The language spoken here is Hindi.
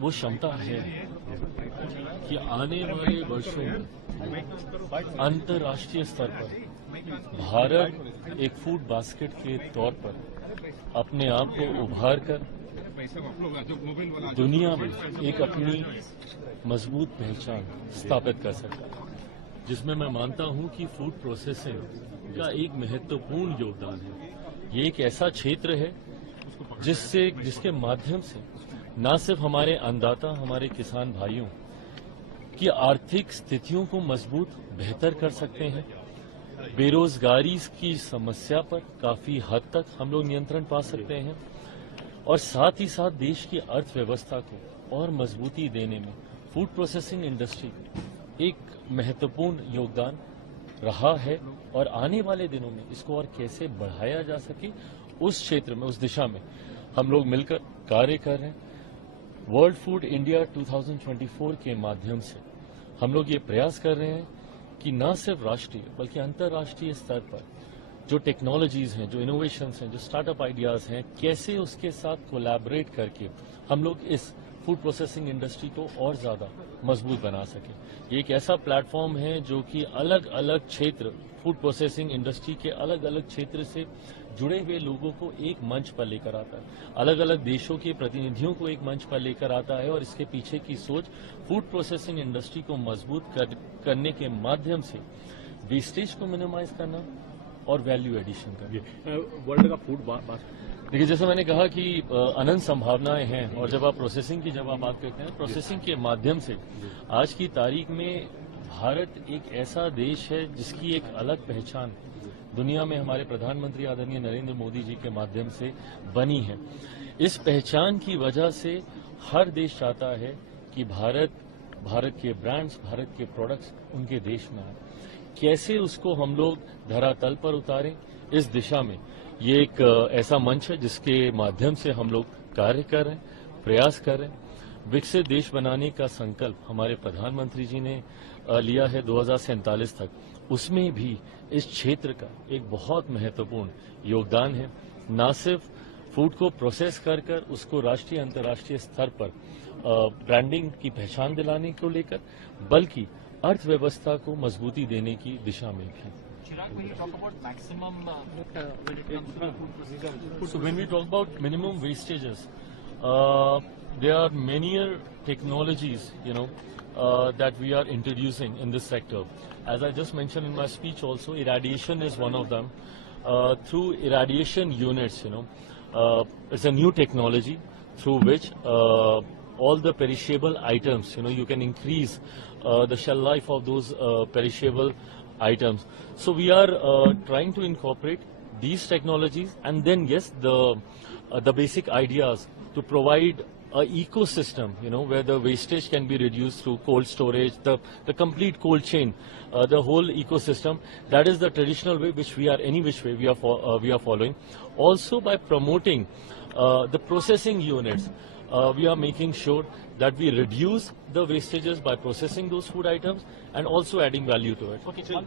वो क्षमता है कि आने वाले वर्षों में अंतर्राष्ट्रीय स्तर पर भारत एक फूड बास्केट के तौर पर अपने आप को उभार कर दुनिया में एक अपनी मजबूत पहचान स्थापित कर सकता है, जिसमें मैं मानता हूं कि फूड प्रोसेसिंग का एक महत्वपूर्ण योगदान है। ये एक ऐसा क्षेत्र है जिसके माध्यम से न सिर्फ हमारे अन्नदाता, हमारे किसान भाइयों की आर्थिक स्थितियों को मजबूत बेहतर कर सकते हैं, बेरोजगारी की समस्या पर काफी हद तक हम लोग नियंत्रण पा सकते हैं और साथ ही साथ देश की अर्थव्यवस्था को और मजबूती देने में फूड प्रोसेसिंग इंडस्ट्री एक महत्वपूर्ण योगदान रहा है और आने वाले दिनों में इसको और कैसे बढ़ाया जा सके उस क्षेत्र में, उस दिशा में हम लोग मिलकर कार्य कर रहे हैं। वर्ल्ड फूड इंडिया 2024 के माध्यम से हम लोग ये प्रयास कर रहे हैं कि न सिर्फ राष्ट्रीय बल्कि अंतर्राष्ट्रीय स्तर पर जो टेक्नोलॉजीज हैं, जो इनोवेशंस हैं, जो स्टार्टअप आइडियाज हैं, कैसे उसके साथ कोलैबोरेट करके हम लोग इस फूड प्रोसेसिंग इंडस्ट्री को और ज्यादा मजबूत बना सके। ये एक ऐसा प्लेटफॉर्म है जो कि अलग अलग क्षेत्र, फूड प्रोसेसिंग इंडस्ट्री के अलग अलग क्षेत्र से जुड़े हुए लोगों को एक मंच पर लेकर आता है, अलग अलग देशों के प्रतिनिधियों को एक मंच पर लेकर आता है और इसके पीछे की सोच फूड प्रोसेसिंग इंडस्ट्री को मजबूत करने के माध्यम से वेस्टेज को मिनिमाइज करना और वैल्यू एडिशन करना। वर्ल्ड का फूड देखिए, जैसे मैंने कहा कि अनंत संभावनाएं हैं और जब आप प्रोसेसिंग की बात करते हैं, प्रोसेसिंग के माध्यम से आज की तारीख में भारत एक ऐसा देश है जिसकी एक अलग पहचान दुनिया में हमारे प्रधानमंत्री आदरणीय नरेंद्र मोदी जी के माध्यम से बनी है। इस पहचान की वजह से हर देश चाहता है कि भारत के ब्रांड्स, भारत के प्रोडक्ट्स उनके देश में आए। कैसे उसको हम लोग धरातल पर उतारें, इस दिशा में ये एक ऐसा मंच है जिसके माध्यम से हम लोग कार्य कर रहे हैं, प्रयास कर रहे हैं। विकसित देश बनाने का संकल्प हमारे प्रधानमंत्री जी ने लिया है 2047 तक, उसमें भी इस क्षेत्र का एक बहुत महत्वपूर्ण योगदान है। न सिर्फ फूड को प्रोसेस कर उसको राष्ट्रीय अंतर्राष्ट्रीय स्तर पर ब्रांडिंग की पहचान दिलाने को लेकर, बल्कि अर्थव्यवस्था को मजबूती देने की दिशा में भी। So when we talk about minimum wastages, there are many technologies, that we are introducing in this sector. As I just mentioned in my speech also, irradiation is one of them. Through irradiation units, it's a new technology through which all the perishable items, you can increase the shell life of those perishable items. So we are trying to incorporate these technologies, and then yes, the basic ideas to provide a ecosystem, where the wastage can be reduced through cold storage, the complete cold chain, the whole ecosystem. That is the traditional way which we are following. Also, by promoting the processing units, we are making sure that we reduce the wastages by processing those food items and also adding value to it. Okay.